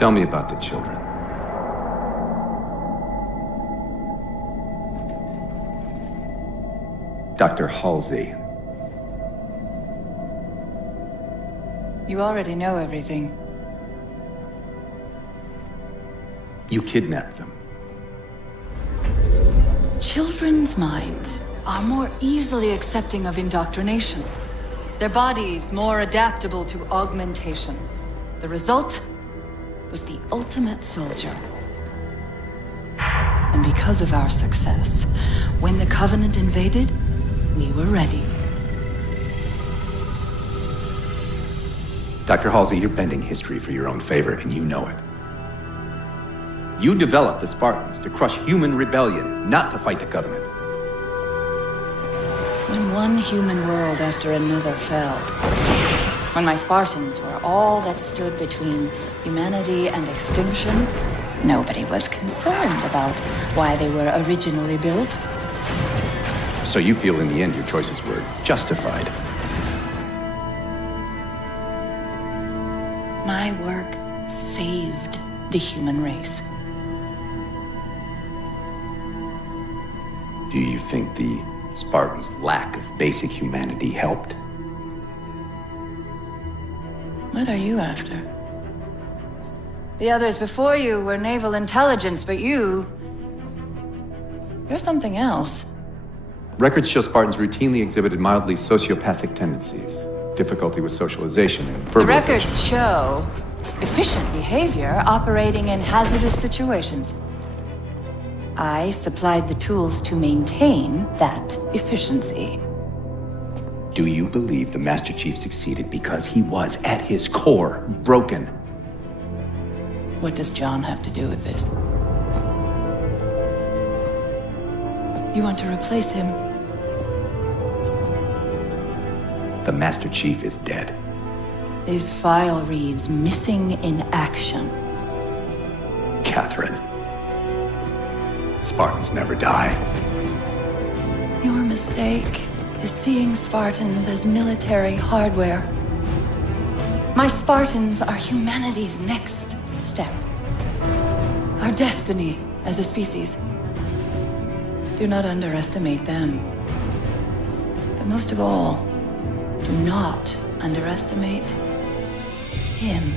Tell me about the children. Dr. Halsey. You already know everything. You kidnapped them. Children's minds are more easily accepting of indoctrination. Their bodies more adaptable to augmentation. The result was the ultimate soldier. And because of our success, when the Covenant invaded, we were ready. Dr. Halsey, you're bending history for your own favor, and you know it. You developed the Spartans to crush human rebellion, not to fight the Covenant. When one human world after another fell, when my Spartans were all that stood between humanity and extinction, nobody was concerned about why they were originally built. So you feel in the end your choices were justified? My work saved the human race. Do you think the Spartans' lack of basic humanity helped? What are you after? The others before you were naval intelligence, but you're something else. Records show Spartans routinely exhibited mildly sociopathic tendencies, difficulty with socialization and verbalization. The records show efficient behavior operating in hazardous situations. I supplied the tools to maintain that efficiency. Do you believe the Master Chief succeeded because he was, at his core, broken? What does John have to do with this? You want to replace him? The Master Chief is dead. His file reads missing in action. Catherine. Spartans never die. Your mistake is seeing Spartans as military hardware. My Spartans are humanity's next step. Our destiny as a species. Do not underestimate them. But most of all, do not underestimate him.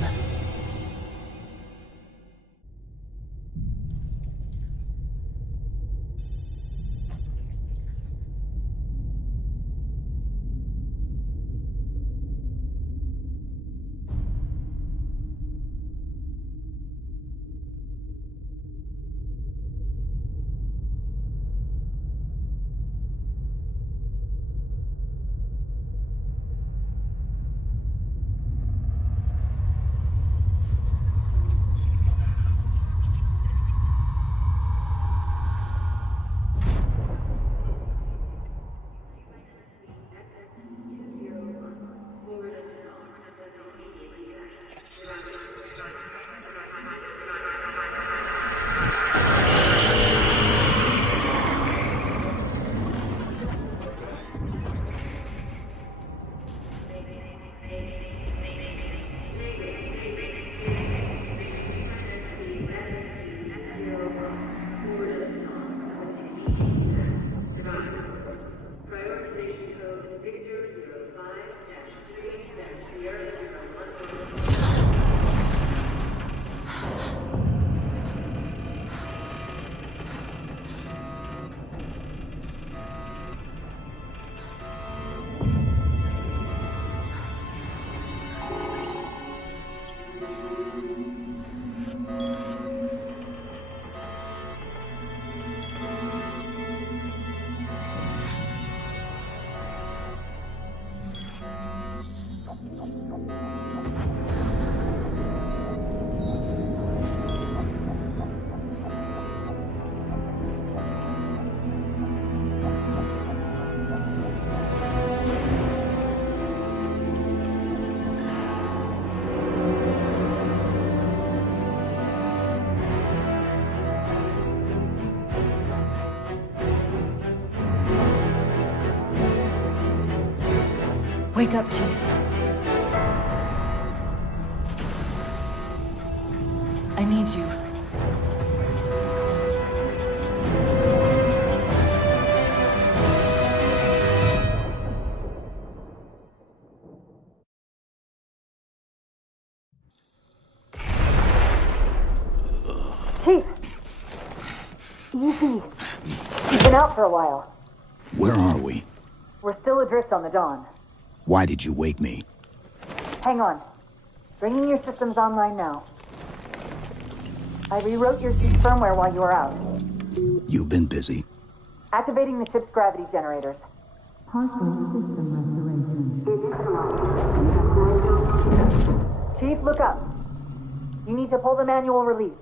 Wake up, Chief. I need you. Chief! Easy. You've been out for a while. Where are we? We're still adrift on the Dawn. Why did you wake me? Hang on. Bringing your systems online now. I rewrote your suit's firmware while you were out. You've been busy. Activating the ship's gravity generators. Chief, look up. You need to pull the manual release.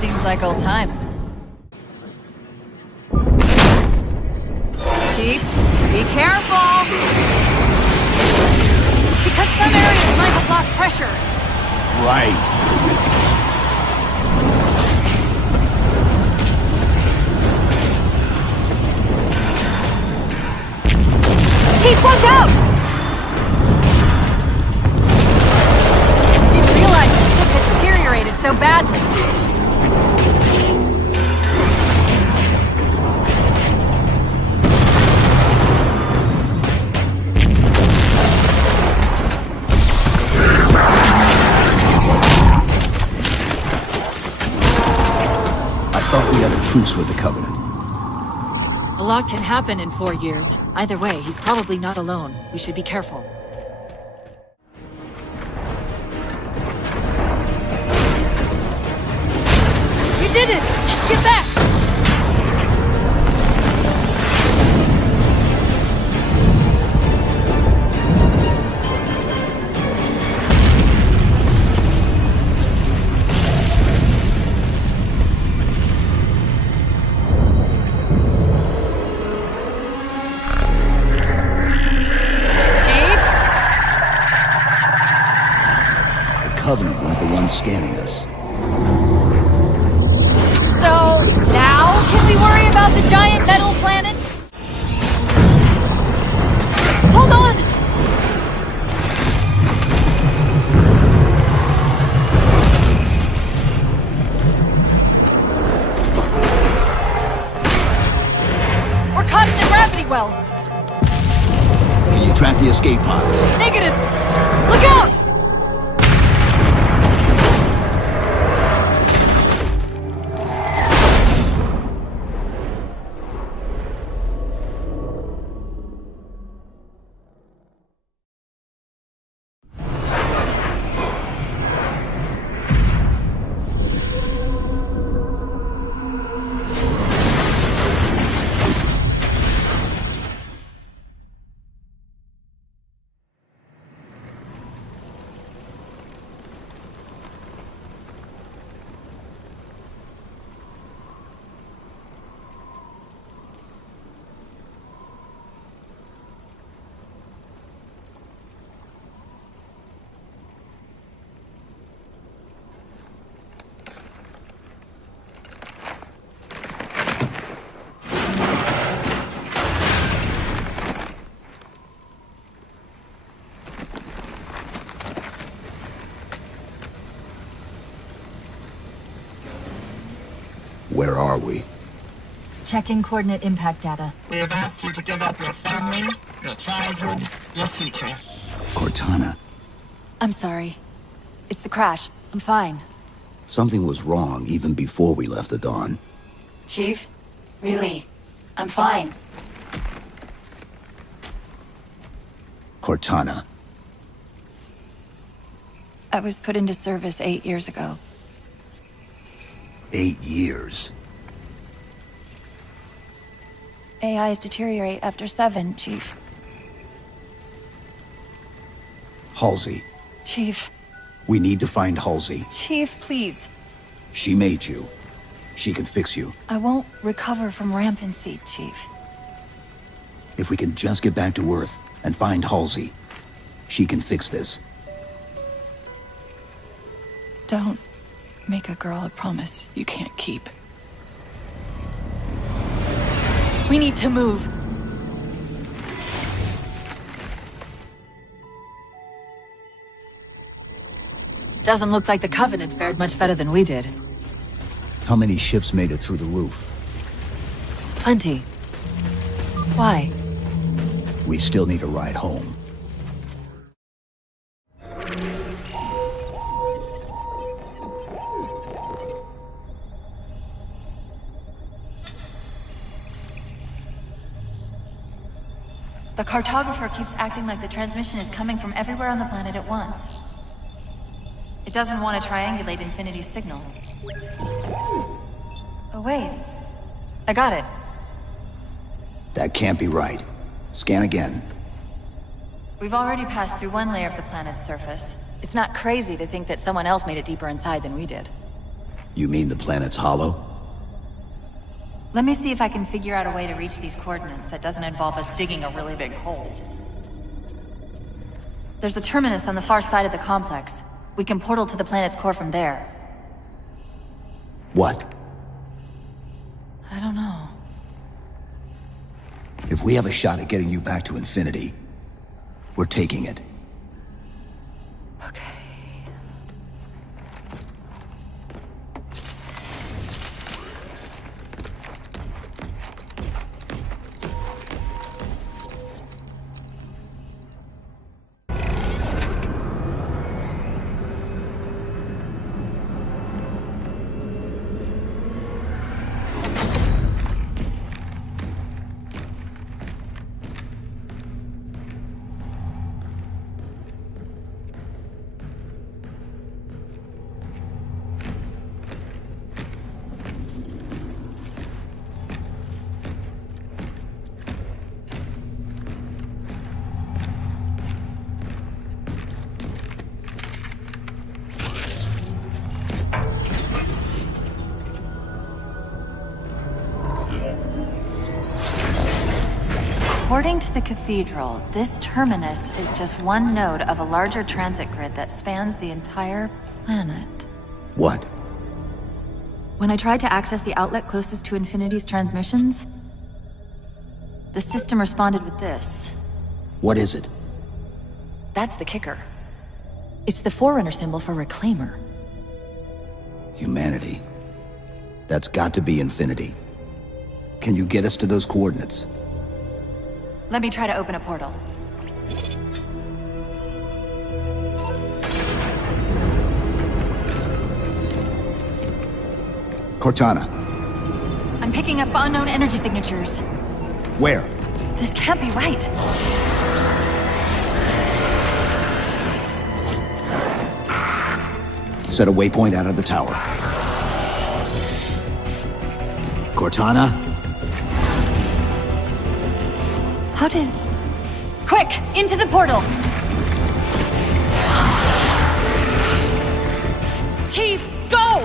Seems like old times. Chief, be careful! Because some areas might have lost pressure. Right. Chief, watch out! I didn't realize the ship had deteriorated so badly. I thought we had a truce with the Covenant. A lot can happen in 4 years. Either way, he's probably not alone. We should be careful. You did it! Get back! Covenant weren't the ones scanning us. So, now can we worry about the giant metal planet? Hold on! We're caught in the gravity well. Can you track the escape pods? Negative! Look out! Where are we? Checking coordinate impact data. We have asked you to give up your family, your childhood, your future. Cortana. I'm sorry. It's the crash. I'm fine. Something was wrong even before we left the Dawn. Chief? Really? I'm fine. Cortana. I was put into service 8 years ago. 8 years. AIs deteriorate after 7, Chief. Halsey. Chief. We need to find Halsey. Chief, please. She made you. She can fix you. I won't recover from rampancy, Chief. If we can just get back to Earth and find Halsey, she can fix this. Don't make a girl a promise you can't keep. We need to move. Doesn't look like the Covenant fared much better than we did. How many ships made it through the roof? Plenty. Why? We still need a ride home. The cartographer keeps acting like the transmission is coming from everywhere on the planet at once. It doesn't want to triangulate Infinity's signal. Oh wait. I got it. That can't be right. Scan again. We've already passed through one layer of the planet's surface. It's not crazy to think that someone else made it deeper inside than we did. You mean the planet's hollow? Let me see if I can figure out a way to reach these coordinates that doesn't involve us digging a really big hole. There's a terminus on the far side of the complex. We can portal to the planet's core from there. What? I don't know. If we have a shot at getting you back to Infinity, we're taking it. Okay. According to the Cathedral, this terminus is just one node of a larger transit grid that spans the entire planet. What? When I tried to access the outlet closest to Infinity's transmissions, the system responded with this. What is it? That's the kicker. It's the Forerunner symbol for Reclaimer. Humanity. That's got to be Infinity. Can you get us to those coordinates? Let me try to open a portal. Cortana. I'm picking up unknown energy signatures. Where? This can't be right. Set a waypoint out of the tower. Cortana? How did... Quick! Into the portal! Chief, go!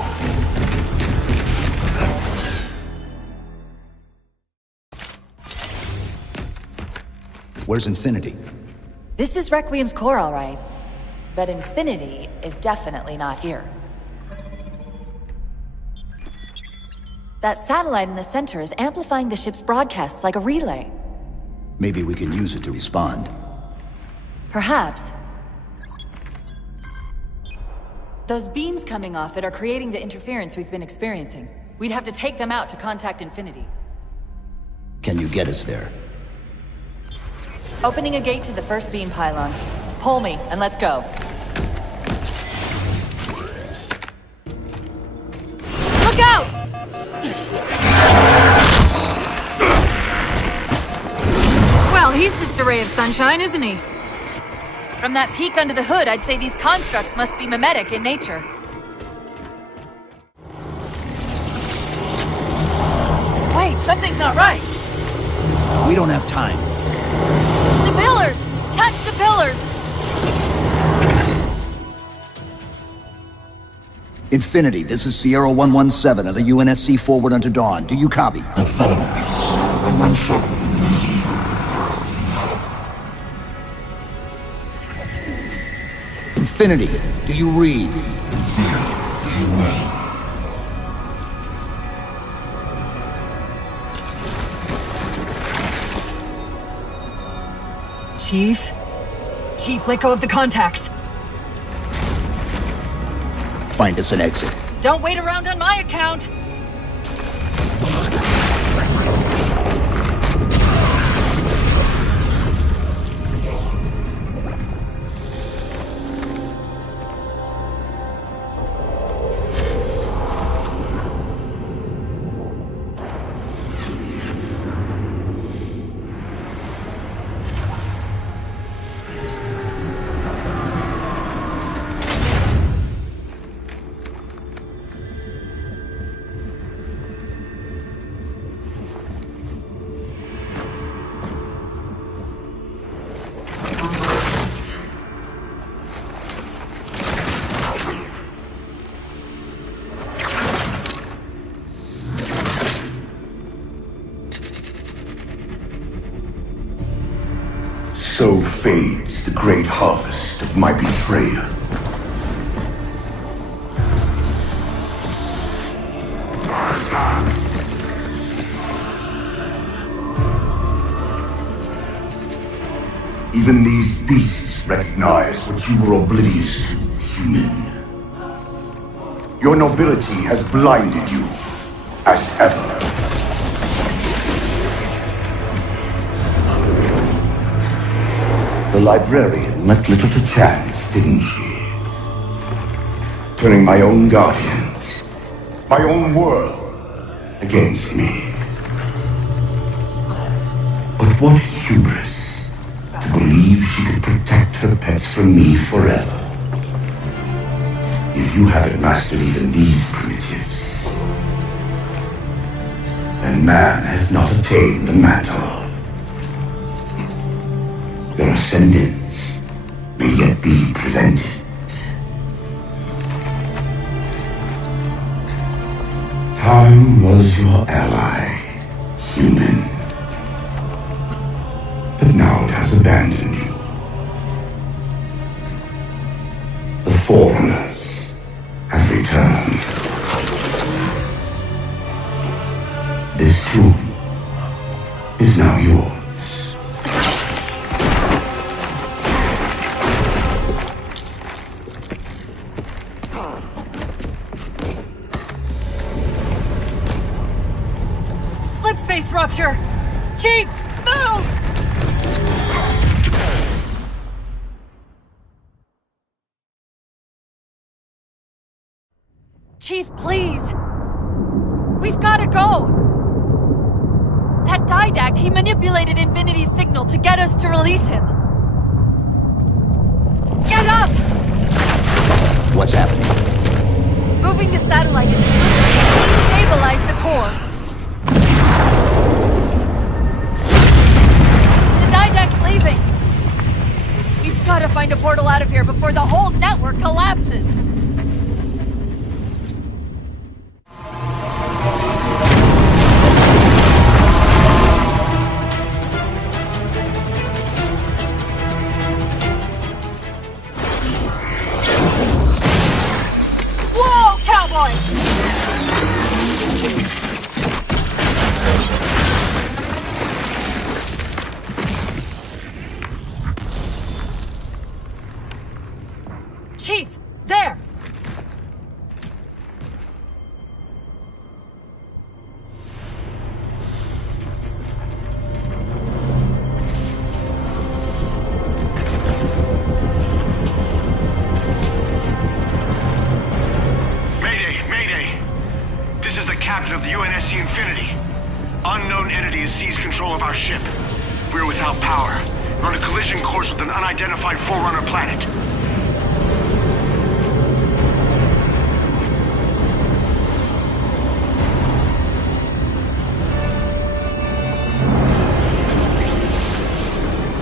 Where's Infinity? This is Requiem's core, all right. But Infinity is definitely not here. That satellite in the center is amplifying the ship's broadcasts like a relay. Maybe we can use it to respond. Perhaps. Those beams coming off it are creating the interference we've been experiencing. We'd have to take them out to contact Infinity. Can you get us there? Opening a gate to the first beam pylon. Pull me, and let's go. Look out! Well, he's just a ray of sunshine, isn't he? From that peek under the hood, I'd say these constructs must be mimetic in nature. Wait, something's not right. We don't have time. The pillars! Touch the pillars! Infinity, this is Sierra 117 of the UNSC forward unto dawn. Do you copy? Affirmative, this is Sierra 117. Infinity, do you read? Do you read? Chief? Chief, let go of the contacts. find us an exit. Don't wait around on my account! So fades the great harvest of my betrayal. Even these beasts recognize what you were oblivious to, human. Your nobility has blinded you, as ever. The librarian left little to chance, didn't she? Turning my own guardians, my own world, against me. But what hubris to believe she could protect her pets from me forever. If you haven't mastered even these primitives, then man has not attained the mantle. Their ascendance may yet be prevented. Time was your ally, human. But now it has abandoned you. The Forerunners have returned. This tomb is now yours. Slipspace rupture! Chief, move! Chief, please! We've gotta go! That Didact, he manipulated Infinity's signal to get us to release him! Get up! What's happening? Moving the satellite into slipspace destabilized the core. The Didact's leaving! We've gotta find a portal out of here before the whole network collapses! Whoa, cowboy! Chief, there! Captain of the UNSC Infinity. Unknown entity has seized control of our ship. We're without power. We're on a collision course with an unidentified Forerunner planet.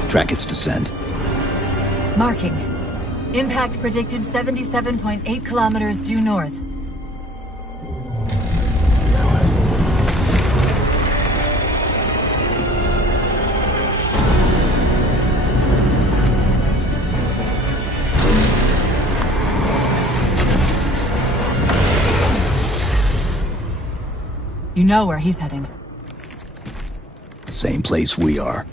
Track its descent. Marking. Impact predicted 77.8 kilometers due north. You know where he's heading. Same place we are.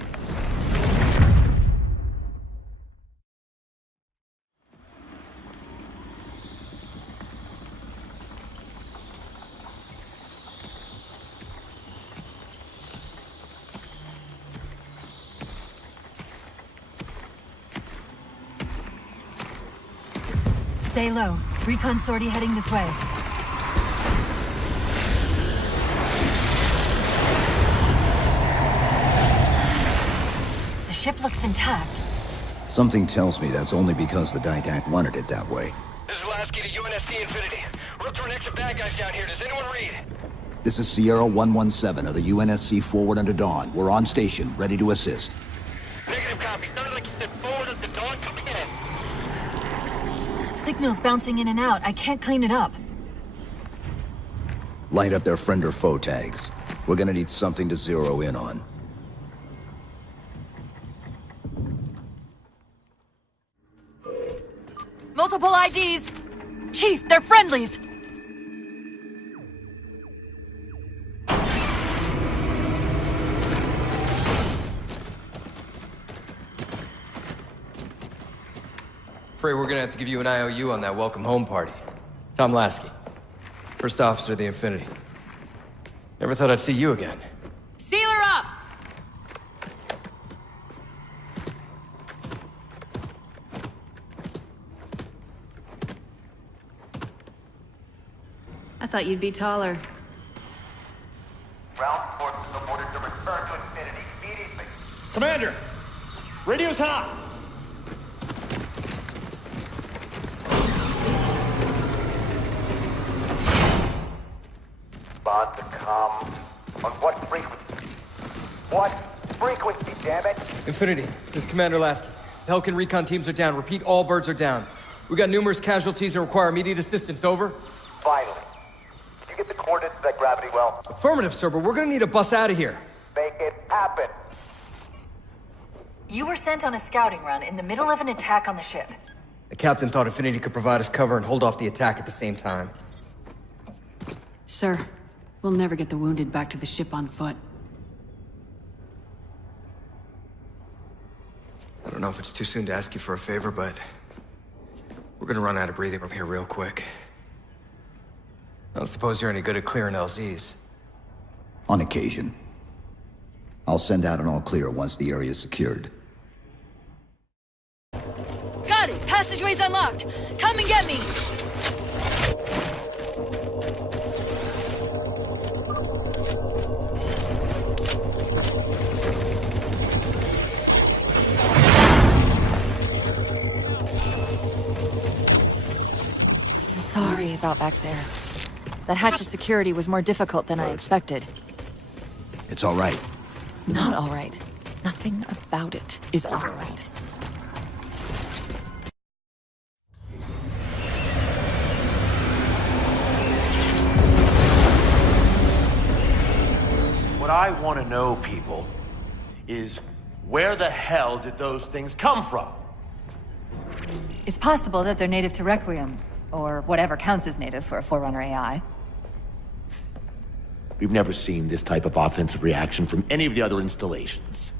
Stay low. Recon sortie heading this way. The ship looks intact. Something tells me that's only because the Didact wanted it that way. This is Lasky to UNSC Infinity. We're up to an extra bad guys down here. Does anyone read? This is Sierra 117 of the UNSC Forward Unto Dawn. We're on station, ready to assist. Negative copy. Sounded like you said forward at the dawn coming in. Signal's bouncing in and out. I can't clean it up. Light up their friend or foe tags. We're gonna need something to zero in on. Multiple IDs! Chief, they're friendlies! Afraid we're gonna have to give you an IOU on that welcome home party. Tom Lasky, First Officer of the Infinity. Never thought I'd see you again. Sealer up! I thought you'd be taller. Ground forces have ordered to return to Infinity immediately. Commander! Radio's hot! Respond to com. On what frequency? What frequency, damn it? Infinity, this is Commander Lasky. Pelican recon teams are down. Repeat, all birds are down. We got numerous casualties and require immediate assistance, over. Finally. Did you get the coordinates of that gravity well? Affirmative, sir, but we're gonna need a bus out of here. Make it happen. You were sent on a scouting run in the middle of an attack on the ship. The captain thought Infinity could provide us cover and hold off the attack at the same time. Sir, we'll never get the wounded back to the ship on foot. I don't know if it's too soon to ask you for a favor, but we're gonna run out of breathing room here real quick. I don't suppose you're any good at clearing LZs. On occasion. I'll send out an all clear once the area is secured. Got it! Passageway's unlocked! Come and get me! I'm sorry about back there. That hatch of security was more difficult than I expected. It's all right. It's not all right. Nothing about it is all right. What I want to know, people, is where the hell did those things come from? It's possible that they're native to Requiem, or whatever counts as native for a Forerunner AI. We've never seen this type of offensive reaction from any of the other installations.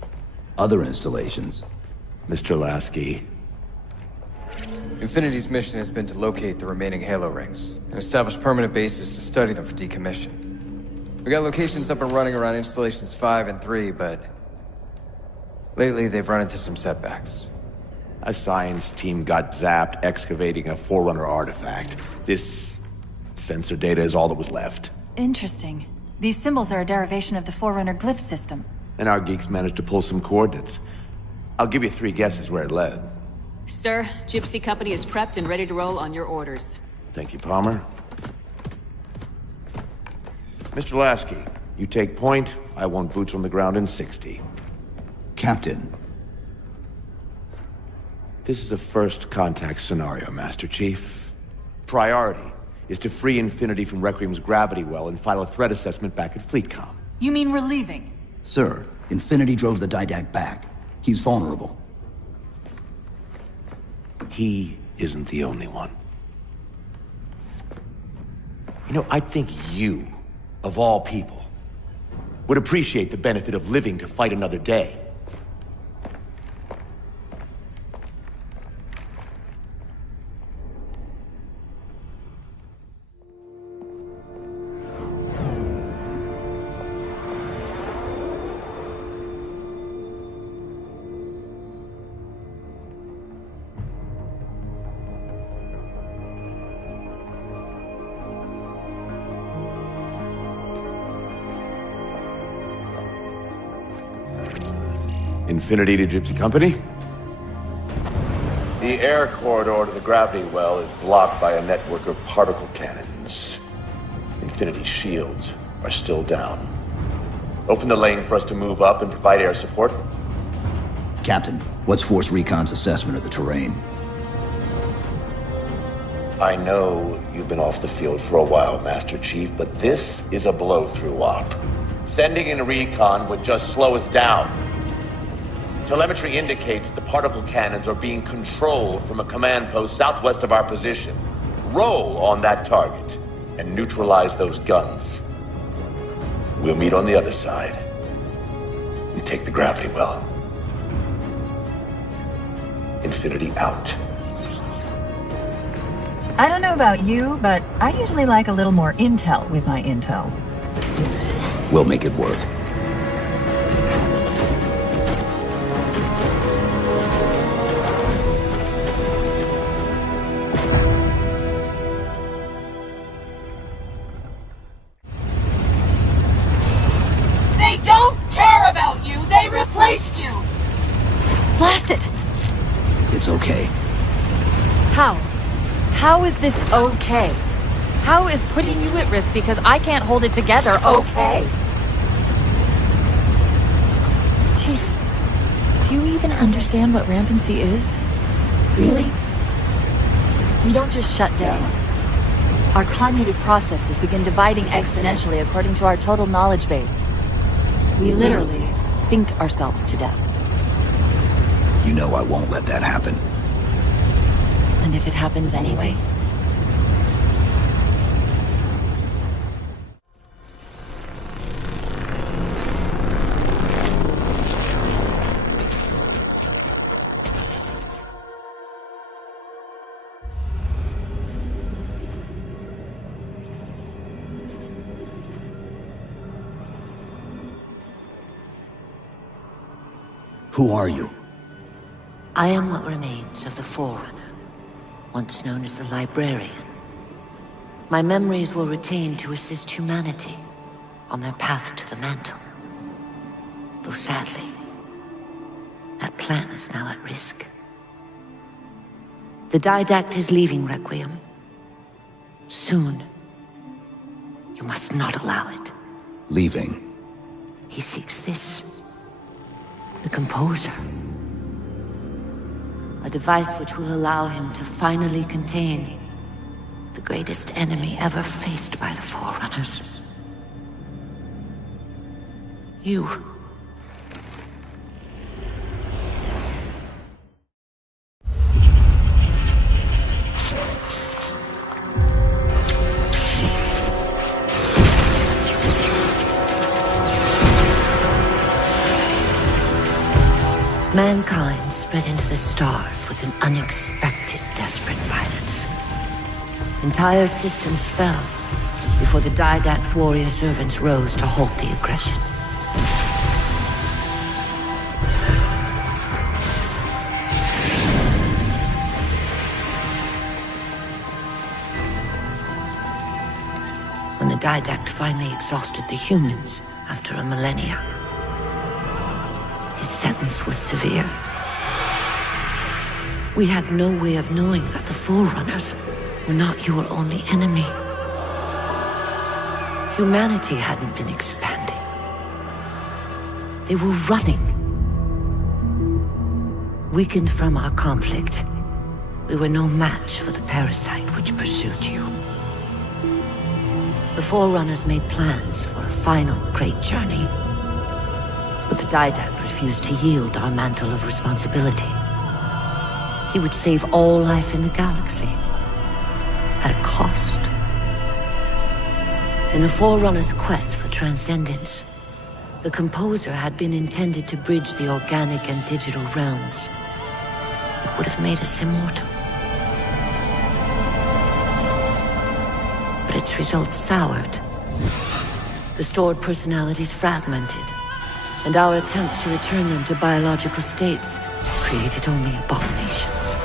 Other installations? Mr. Lasky. Infinity's mission has been to locate the remaining Halo rings and establish permanent bases to study them for decommission. We got locations up and running around installations 5 and 3, but lately they've run into some setbacks. A science team got zapped excavating a Forerunner artifact. This sensor data is all that was left. Interesting. These symbols are a derivation of the Forerunner glyph system. And our geeks managed to pull some coordinates. I'll give you 3 guesses where it led. Sir, Gypsy Company is prepped and ready to roll on your orders. Thank you, Palmer. Mr. Lasky, you take point. I want boots on the ground in 60. Captain. This is a first contact scenario, Master Chief. Priority is to free Infinity from Requiem's gravity well and file a threat assessment back at FleetCom. You mean we're leaving? Sir, Infinity drove the Didact back. He's vulnerable. He isn't the only one. You know, I think you, of all people, would appreciate the benefit of living to fight another day. Infinity to Gypsy Company? The air corridor to the gravity well is blocked by a network of particle cannons. Infinity's shields are still down. Open the lane for us to move up and provide air support. Captain, what's Force Recon's assessment of the terrain? I know you've been off the field for a while, Master Chief, but this is a blow-through op. Sending in recon would just slow us down. Telemetry indicates the particle cannons are being controlled from a command post southwest of our position. Roll on that target and neutralize those guns. We'll meet on the other side and take the gravity well. Infinity out. I don't know about you, but I usually like a little more intel with my intel. We'll make it work. They don't care about you! They replaced you! Blast it! It's okay. How? How is this okay? How is putting you at risk because I can't hold it together okay? Chief, do you even understand what rampancy is? Really? We don't just shut down. Our cognitive processes begin dividing exponentially according to our total knowledge base. We literally think ourselves to death. You know I won't let that happen. And if it happens anyway? Who are you? I am what remains of the Forerunner, once known as the Librarian. My memories were retained to assist humanity on their path to the mantle. Though sadly, that plan is now at risk. The Didact is leaving Requiem. Soon. You must not allow it. Leaving? He seeks this. The Composer. A device which will allow him to finally contain the greatest enemy ever faced by the Forerunners. You. Mankind spread into the stars with an unexpected, desperate violence. Entire systems fell before the Didact's warrior servants rose to halt the aggression. When the Didact finally exhausted the humans after a millennia, his sentence was severe. We had no way of knowing that the Forerunners were not your only enemy. Humanity hadn't been expanding. They were running. Weakened from our conflict, we were no match for the parasite which pursued you. The Forerunners made plans for a final great journey, but the Didact refused to yield our mantle of responsibility. He would save all life in the galaxy, at a cost. In the Forerunners' quest for transcendence, the Composer had been intended to bridge the organic and digital realms. It would have made us immortal. But its results soured. The stored personalities fragmented, and our attempts to return them to biological states created only abominations.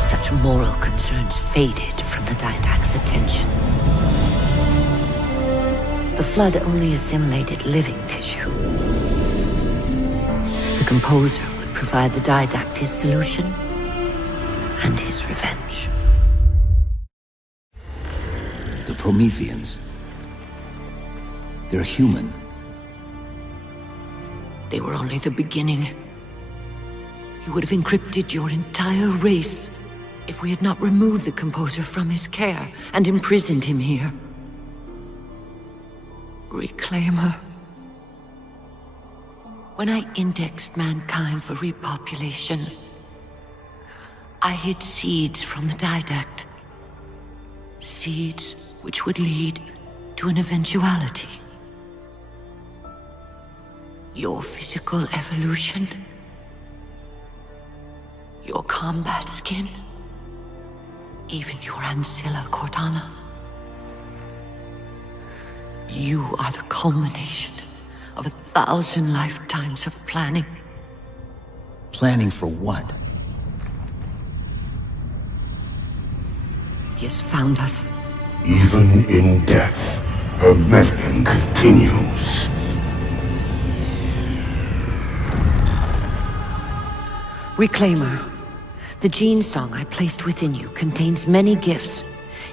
Such moral concerns faded from the Didact's attention. The Flood only assimilated living tissue. composer would provide the Didact his solution and his revenge. The Prometheans. They're human. They were only the beginning. He would have encrypted your entire race if we had not removed the composer from his care and imprisoned him here. Reclaimer. When I indexed mankind for repopulation, I hid seeds from the Didact. Seeds which would lead to an eventuality. Your physical evolution. Your combat skin. Even your ancilla, Cortana. You are the culmination of 1,000 lifetimes of planning. Planning for what? He has found us. Even in death, her meddling continues. Reclaimer. The gene song I placed within you contains many gifts,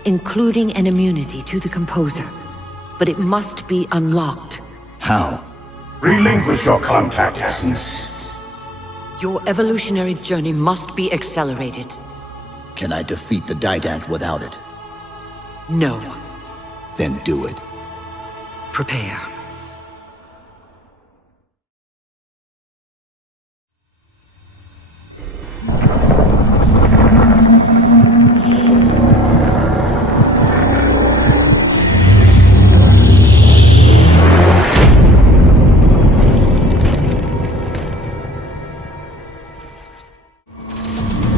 including an immunity to the composer. But it must be unlocked. How? Relinquish your contact essence. Your evolutionary journey must be accelerated. Can I defeat the Didact without it? No. Then do it. Prepare.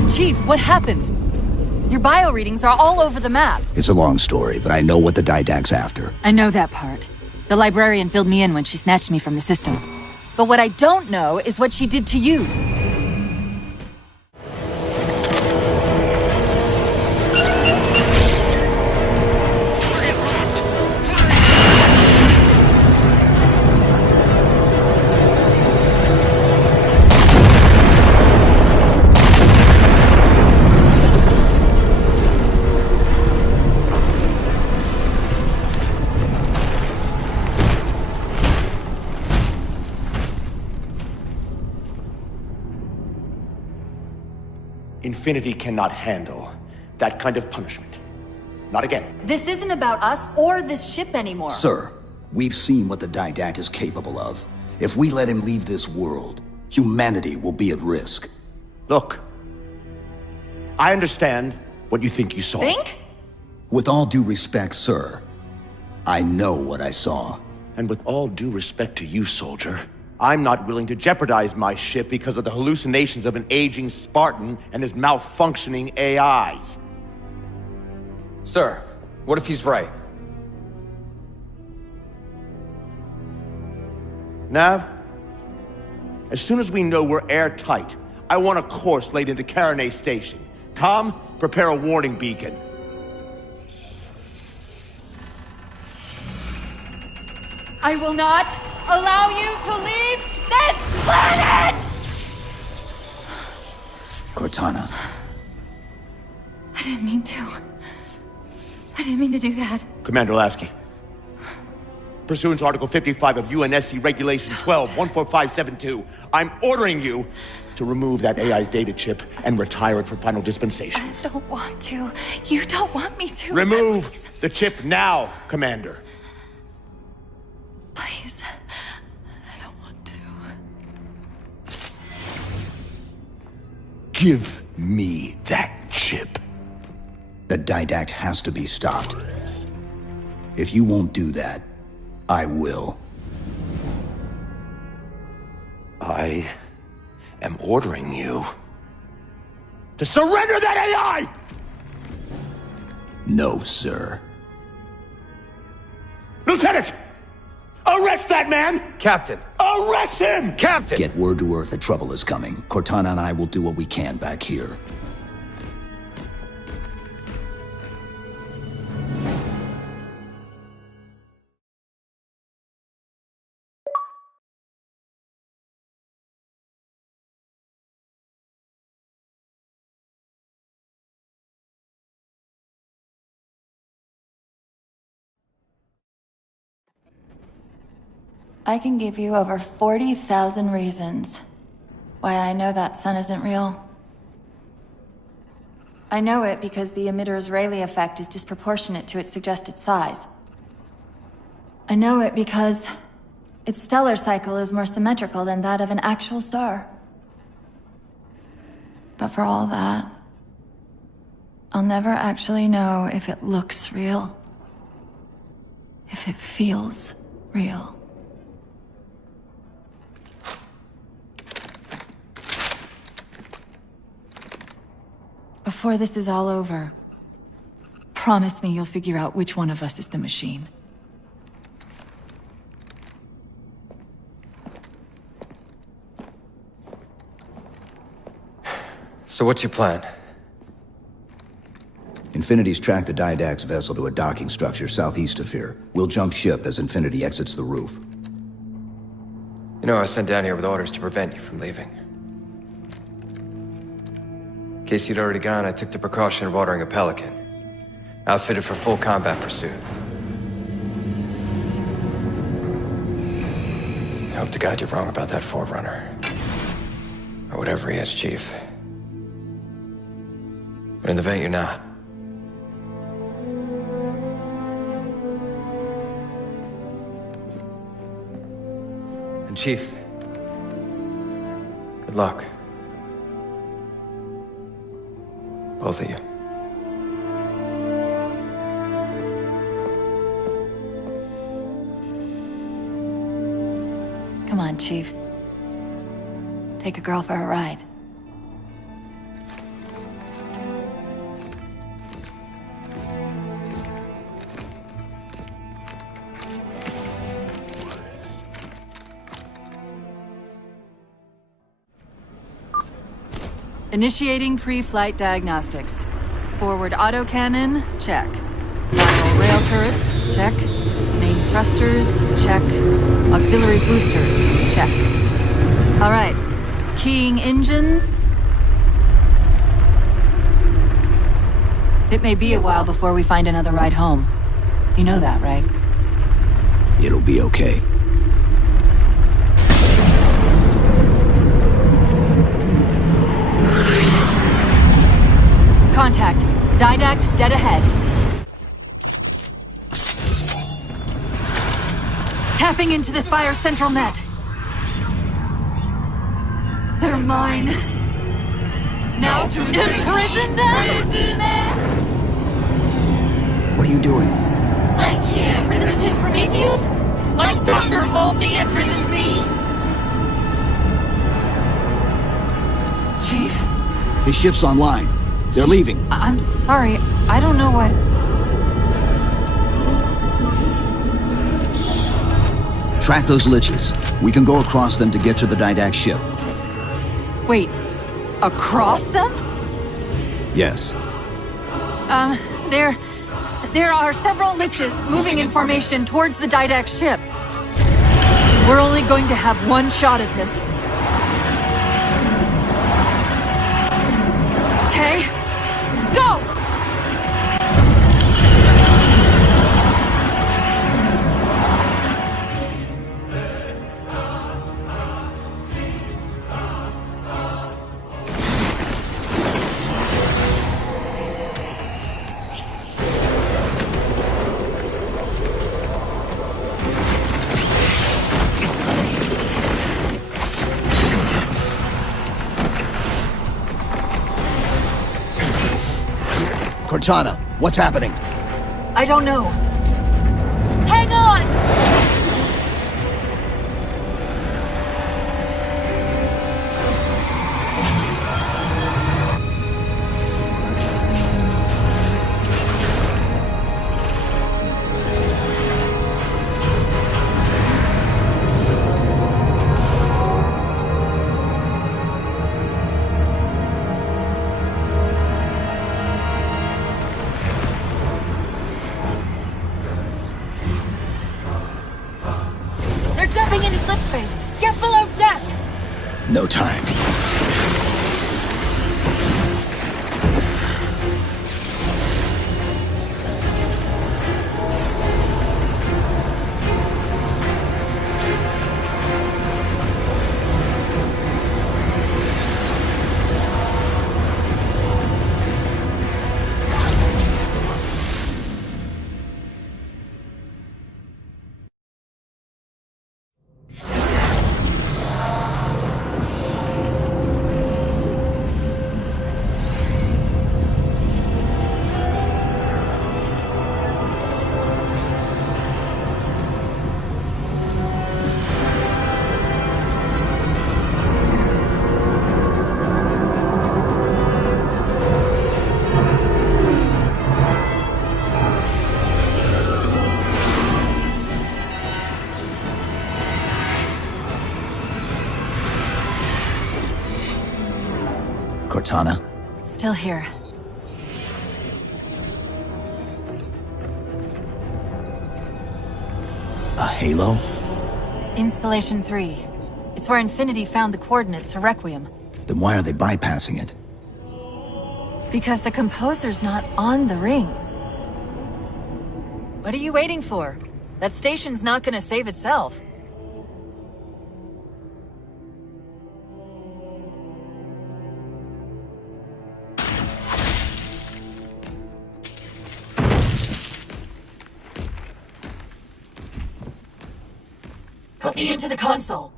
Chief, what happened? Your bio readings are all over the map. It's a long story, but I know what the Didact's after. I know that part. The librarian filled me in when she snatched me from the system. But what I don't know is what she did to you. Infinity cannot handle that kind of punishment. Not again. This isn't about us or this ship anymore. Sir, we've seen what the Didact is capable of. If we let him leave this world, humanity will be at risk. Look, I understand what you think you saw. Think? With all due respect, sir, I know what I saw. And with all due respect to you, soldier, I'm not willing to jeopardize my ship because of the hallucinations of an aging Spartan and his malfunctioning AI. Sir, what if he's right? Nav, as soon as we know we're airtight, I want a course laid into Karenay Station. Com, prepare a warning beacon. I will not allow you to leave this planet! Cortana. I didn't mean to. I didn't mean to do that. Commander Lasky. Pursuant to Article 55 of UNSC Regulation 12-14572, I'm ordering you to remove that AI's data chip and retire it for final dispensation. I don't want to. You don't want me to. Remove Please. the chip now, Commander. Please. I don't want to. Give me that chip. The Didact has to be stopped. If you won't do that, I will. I am ordering you to surrender that AI! No, sir. Lieutenant! Arrest that man! Captain! Arrest him! Captain! Get word to Earth that trouble is coming. Cortana and I will do what we can back here. I can give you over 40,000 reasons why I know that sun isn't real. I know it because the emitter's Rayleigh effect is disproportionate to its suggested size. I know it because its stellar cycle is more symmetrical than that of an actual star. But for all that, I'll never actually know if it looks real. If it feels real. Before this is all over, promise me you'll figure out which one of us is the machine. So what's your plan? Infinity's tracked the Didact's vessel to a docking structure southeast of here. We'll jump ship as Infinity exits the roof. You know, I was sent down here with orders to prevent you from leaving. In case you'd already gone, I took the precaution of ordering a Pelican, outfitted for full combat pursuit. I hope to God you're wrong about that Forerunner. Or whatever he is, Chief. But in the event you're not. And Chief, good luck. Both of you. Come on, Chief. Take a girl for a ride. Initiating pre-flight diagnostics. Forward autocannon, check. Lateral rail turrets, check. Main thrusters, check. Auxiliary boosters, check. All right. Keying engine. It may be a while before we find another ride home. You know that, right? It'll be okay. Contact. Didact dead ahead. Tapping into this fire central net. They're mine. Now to imprison them! What are you doing? Like he imprisoned his Prometheus? Like Thunderbolts he imprisoned me? Chief? His ship's online. They're leaving. I'm sorry. I don't know what... Track those liches. We can go across them to get to the Didact ship. Wait. Across them? Yes. There are several liches moving in formation towards the Didact ship. We're only going to have one shot at this. Okay? Go! Cortana, what's happening? I don't know. Hang on! Jumping into slip space! Get below deck! No time. Cortana? Still here. A halo? Installation 3. It's where Infinity found the coordinates for Requiem. Then why are they bypassing it? Because the composer's not on the ring. What are you waiting for? That station's not gonna save itself. Put me into the console.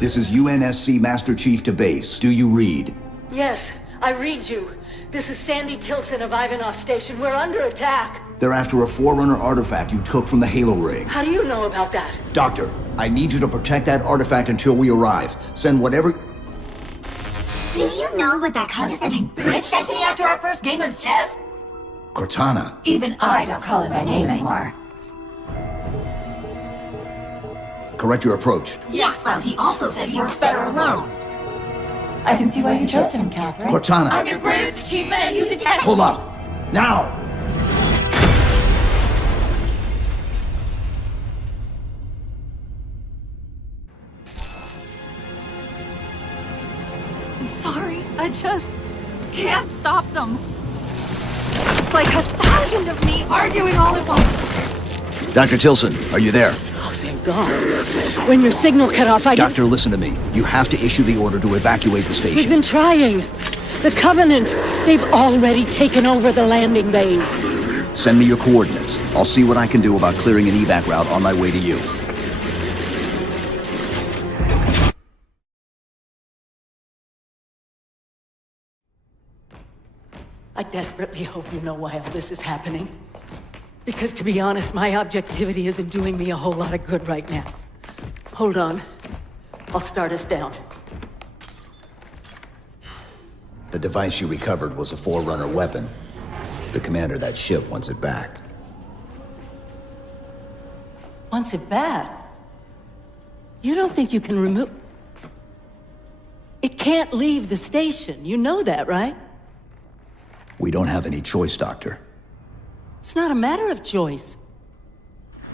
This is UNSC Master Chief to base. Do you read? Yes, I read you. This is Sandy Tilson of Ivanov Station. We're under attack. They're after a Forerunner artifact you took from the Halo ring. How do you know about that? Doctor, I need you to protect that artifact until we arrive. Send whatever... Do you know what that condescending bitch said to me after our first game of chess? Cortana. Even I don't call him by name anymore. Correct your approach. Yes, well, he also said he works better alone. I can see why you chose him, Catherine. Cortana. I'm your greatest achievement and you detest— Hold up! Now! I'm sorry, I just can't stop them. It's like 1,000 of me arguing all at once. Dr. Tilson, are you there? Oh, thank God. When your signal cut off, Doctor, listen to me. You have to issue the order to evacuate the station. We've been trying. The Covenant, they've already taken over the landing bays. Send me your coordinates. I'll see what I can do about clearing an evac route on my way to you. I desperately hope you know why all this is happening. Because to be honest, my objectivity isn't doing me a whole lot of good right now. Hold on. I'll start us down. The device you recovered was a Forerunner weapon. The commander of that ship wants it back. Wants it back? You don't think you can remove... It can't leave the station. You know that, right? We don't have any choice, Doctor. It's not a matter of choice.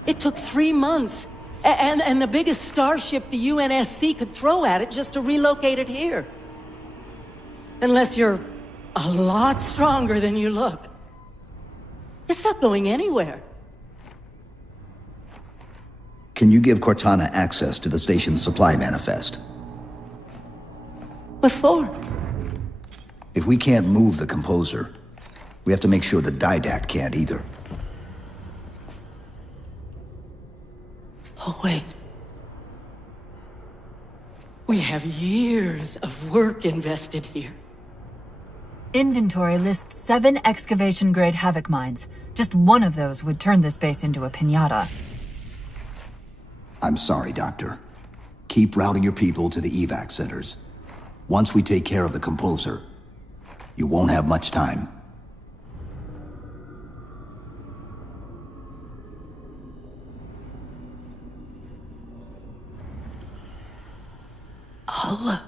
It took 3 months, and the biggest starship the UNSC could throw at it just to relocate it here. Unless you're a lot stronger than you look. It's not going anywhere. Can you give Cortana access to the station's supply manifest? What for? If we can't move the composer, we have to make sure the Didact can't either. Oh, wait. We have years of work invested here. Inventory lists 7 excavation-grade Havoc mines. Just one of those would turn this base into a piñata. I'm sorry, Doctor. Keep routing your people to the evac centers. Once we take care of the composer, you won't have much time. I'll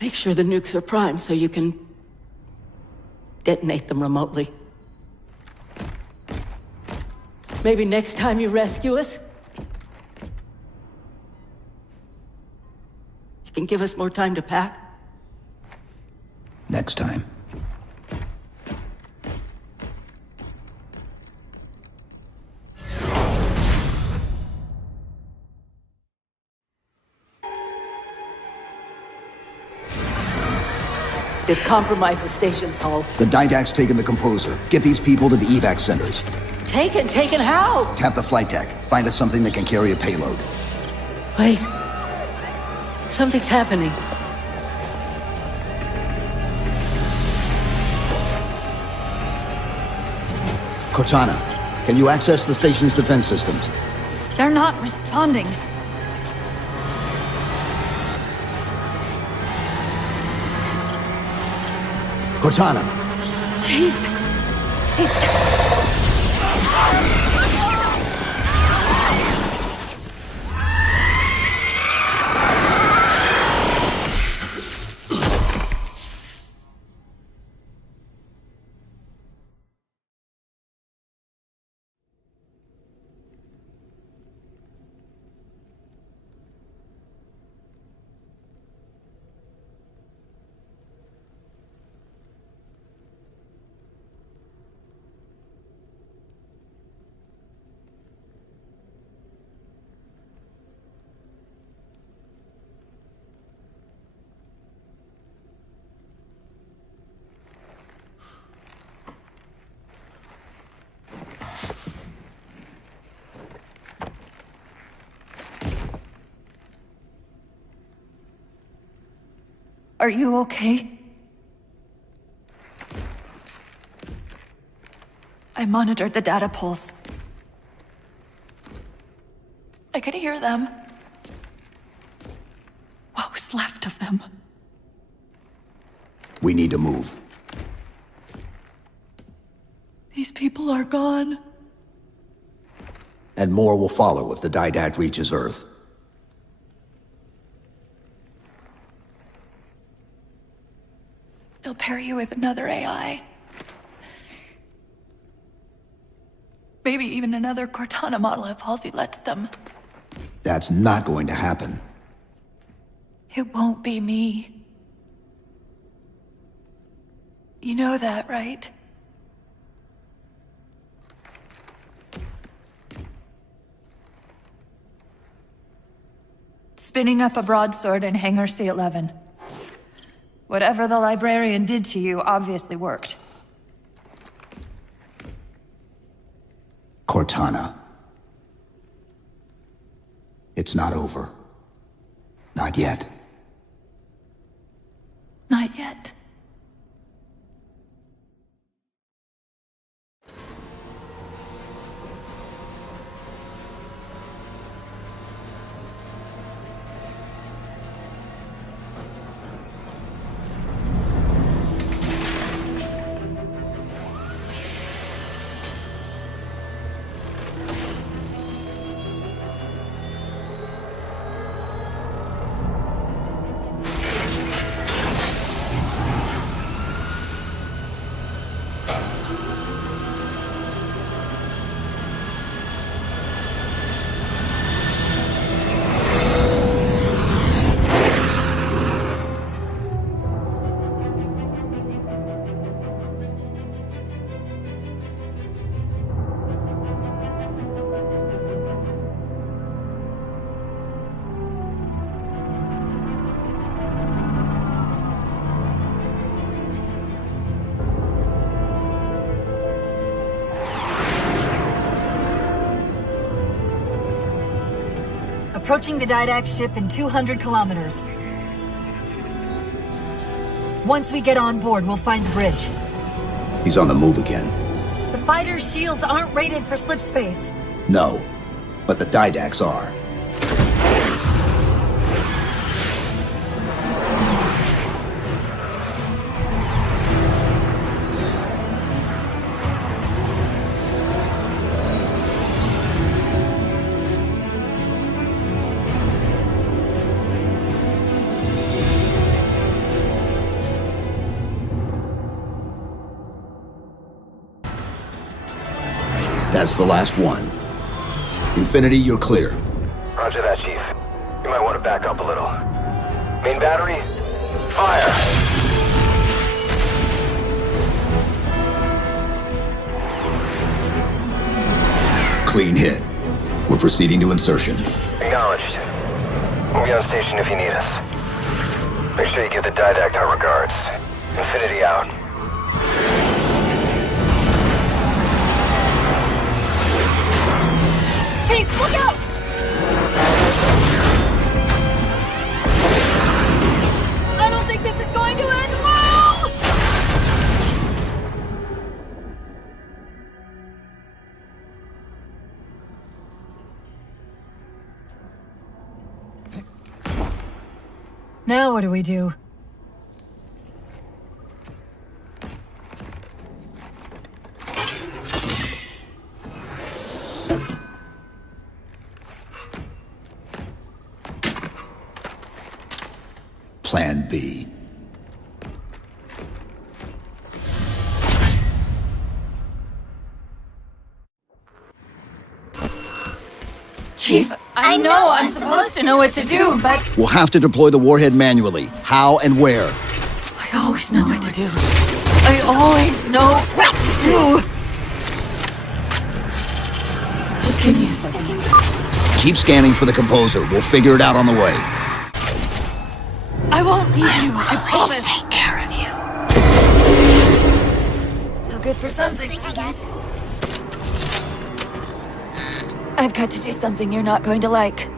make sure the nukes are primed so you can detonate them remotely. Maybe next time you rescue us, you can give us more time to pack. Next time. They've compromised the station's hull. The Didact's taken the composer. Get these people to the evac centers. Taken how? Tap the flight deck. Find us something that can carry a payload. Wait. Something's happening. Cortana, can you access the station's defense systems? They're not responding. Cortana! Jeez. It's... Are you okay? I monitored the data pulse. I could hear them. What was left of them? We need to move. These people are gone. And more will follow if the Didact reaches Earth. They'll pair you with another AI. Maybe even another Cortana model if Halsey lets them. That's not going to happen. It won't be me. You know that, right? Spinning up a broadsword in Hangar C-11. Whatever the librarian did to you obviously worked. Cortana. It's not over. Not yet. Not yet. Approaching the Didact ship in 200 kilometers. Once we get on board, we'll find the bridge. He's on the move again. The fighter's shields aren't rated for slip space. No, but the Didacts are. That's the last one. Infinity, you're clear. Roger that, Chief. You might want to back up a little. Main battery, fire! Clean hit. We're proceeding to insertion. Acknowledged. We'll be on station if you need us. Make sure you give the Didact our regards. Infinity out. Chief, look out! I don't think this is going to end well! Now what do we do? Plan B. Chief, I know I'm supposed to know what to do, but... We'll have to deploy the warhead manually. How and where? I always know what to do. I always know what to do! Just give me a second. Keep scanning for the composer. We'll figure it out on the way. I won't leave you, I promise. Take care of you. Still good for something, I guess. I've got to do something you're not going to like.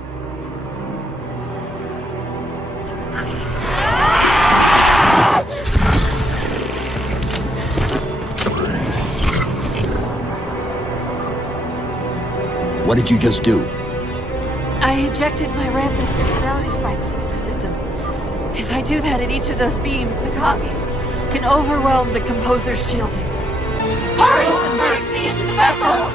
What did you just do? I ejected my rampant personality spikes into the system. If I do that at each of those beams, the copies can overwhelm the composer's shielding. Hurry and merge me into the vessel!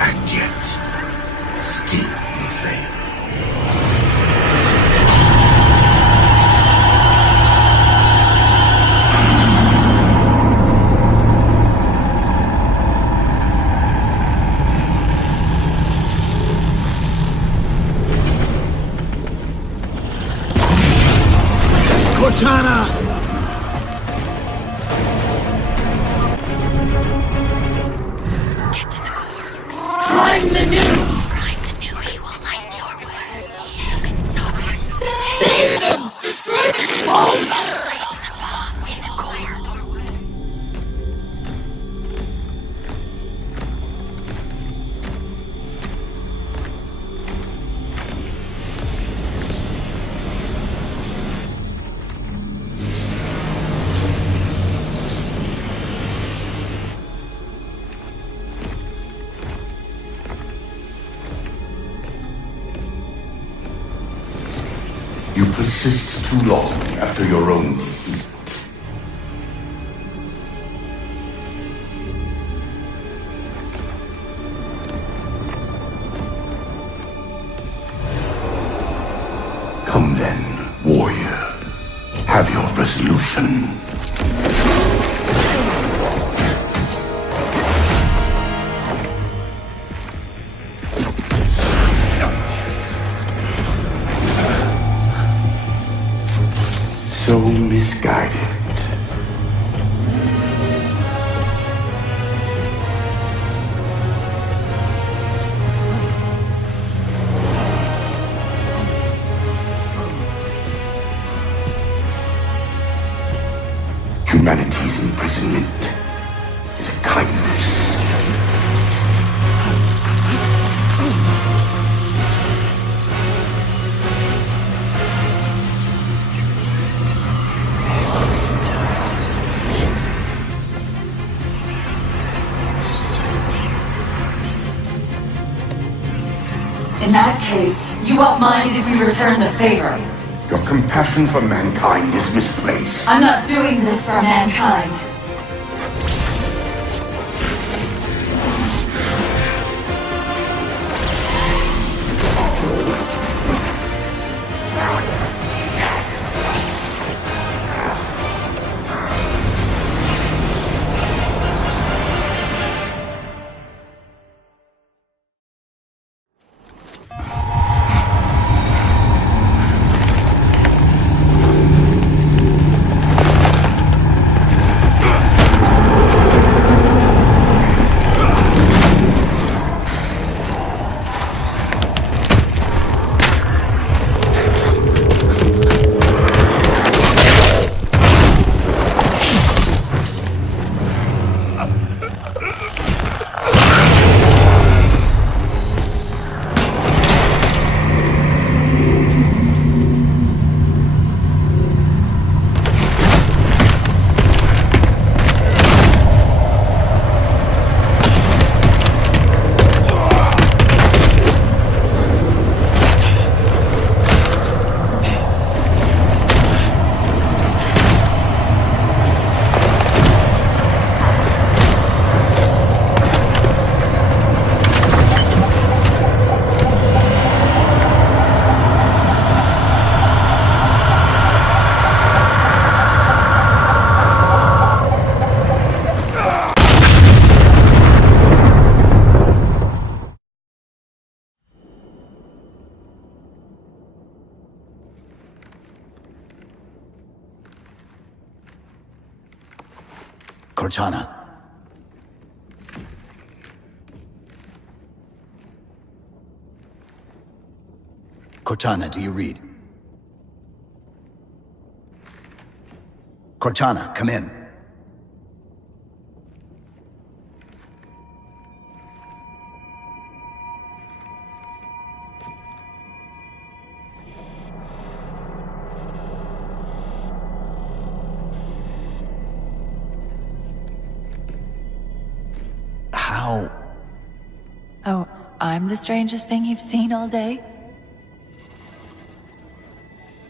And yet, still you fail. Cortana! Prime the new! Prime the new, he will light your way. You can stop it. Save them! Destroy them all! Place the bomb in the core. You persist too long after your own defeat. Come then, warrior. Have your resolution. So misguided. Humanity's imprisonment is a kindness. In that case, you won't mind if we return the favor. Your compassion for mankind is misplaced. I'm not doing this for mankind. Cortana. Cortana, do you read? Cortana, come in. I'm the strangest thing you've seen all day?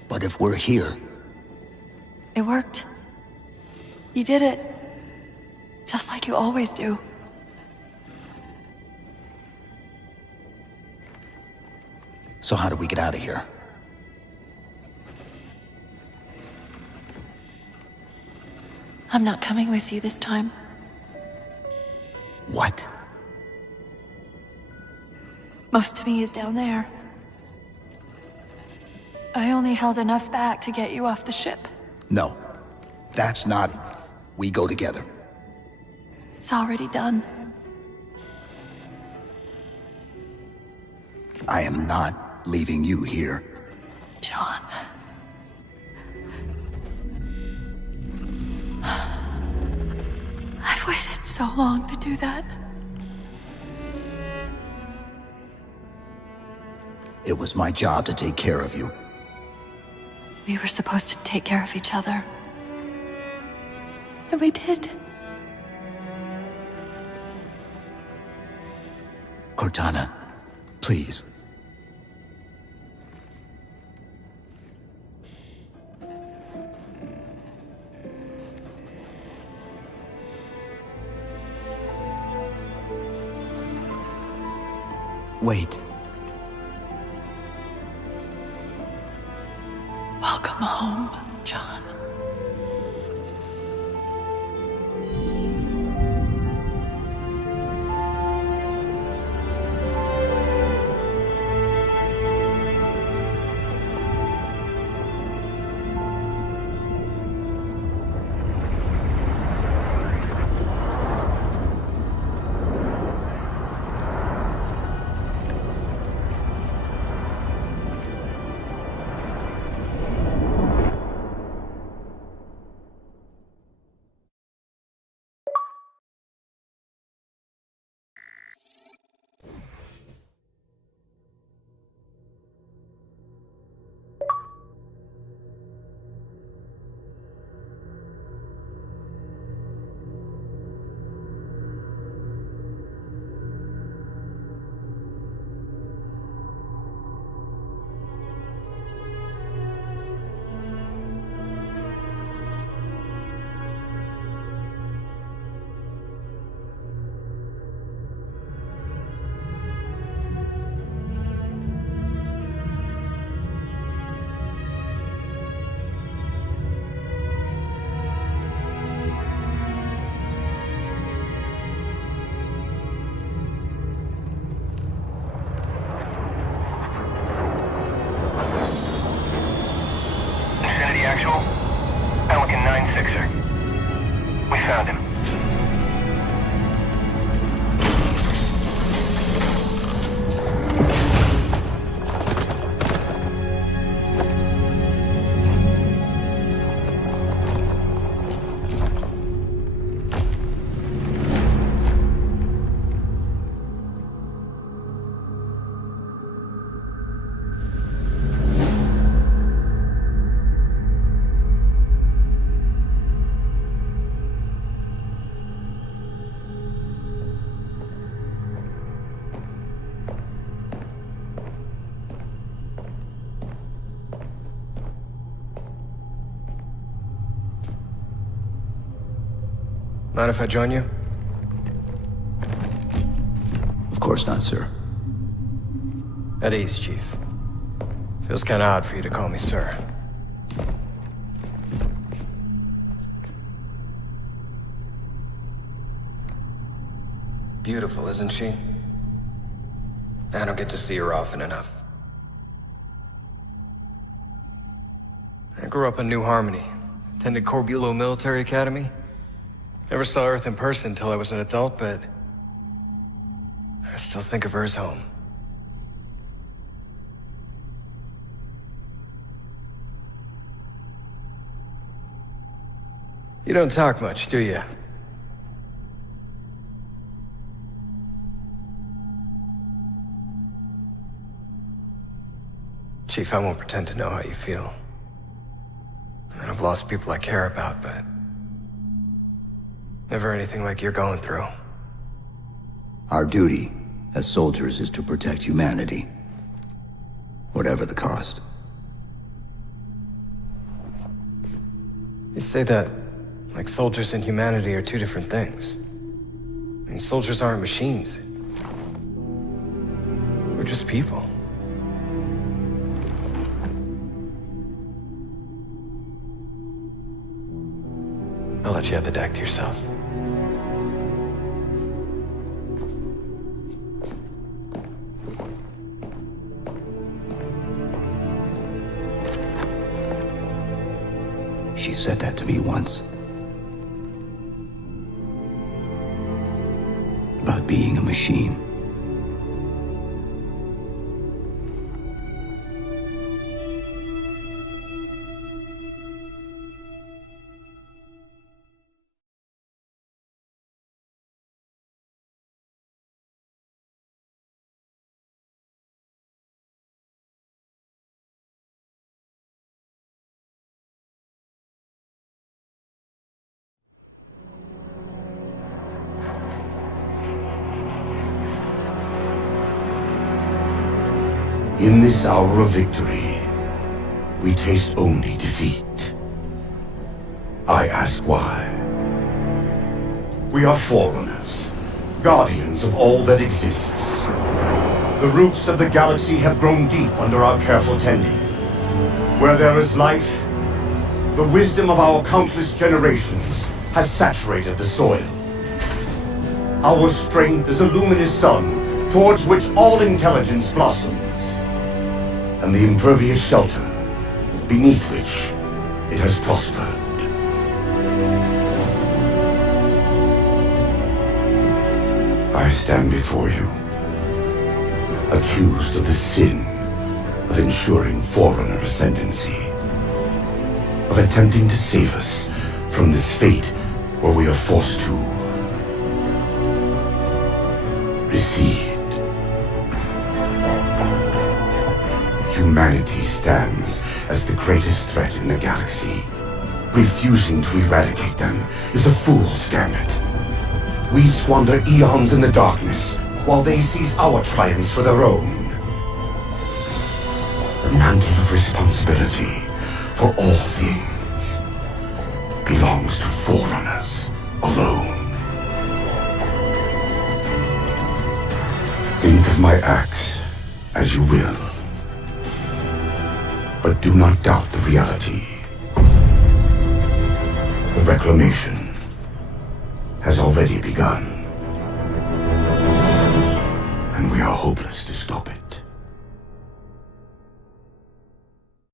But if we're here, It worked. You did it. Just like you always do. so how do we get out of here? I'm not coming with you this time. What? Most of me is down there. I only held enough back to get you off the ship. No. That's not... We go together. It's already done. I am not leaving you here. John. I've waited so long to do that. It was my job to take care of you. We were supposed to take care of each other. And we did. Cortana, please. Wait. Welcome home, John. Actual, Pelican 9-6er. We found him. Mind if I join you? Of course not, sir. At ease, Chief. Feels kinda odd for you to call me sir. Beautiful, isn't she? I don't get to see her often enough. I grew up in New Harmony. Attended Corbulo Military Academy. Never saw Earth in person until I was an adult, but I still think of her as home. You don't talk much, do you? Chief, I won't pretend to know how you feel. And I've lost people I care about, but never anything like you're going through. Our duty as soldiers is to protect humanity. Whatever the cost. You say that like soldiers and humanity are two different things. I mean, soldiers aren't machines. We're just people. I'll let you have the deck to yourself. She said that to me once. About being a machine. In this hour of victory, we taste only defeat. I ask why. We are forerunners, guardians of all that exists. The roots of the galaxy have grown deep under our careful tending. Where there is life, the wisdom of our countless generations has saturated the soil. Our strength is a luminous sun towards which all intelligence blossoms. And the impervious shelter beneath which it has prospered. I stand before you, accused of the sin of ensuring Forerunner ascendancy, of attempting to save us from this fate where we are forced to recede. Humanity stands as the greatest threat in the galaxy. Refusing to eradicate them is a fool's gambit. We squander eons in the darkness, while they seize our triumphs for their own. The mantle of responsibility for all things belongs to Forerunners alone. Think of my acts as you will. But do not doubt the reality. The reclamation has already begun. And we are hopeless to stop it.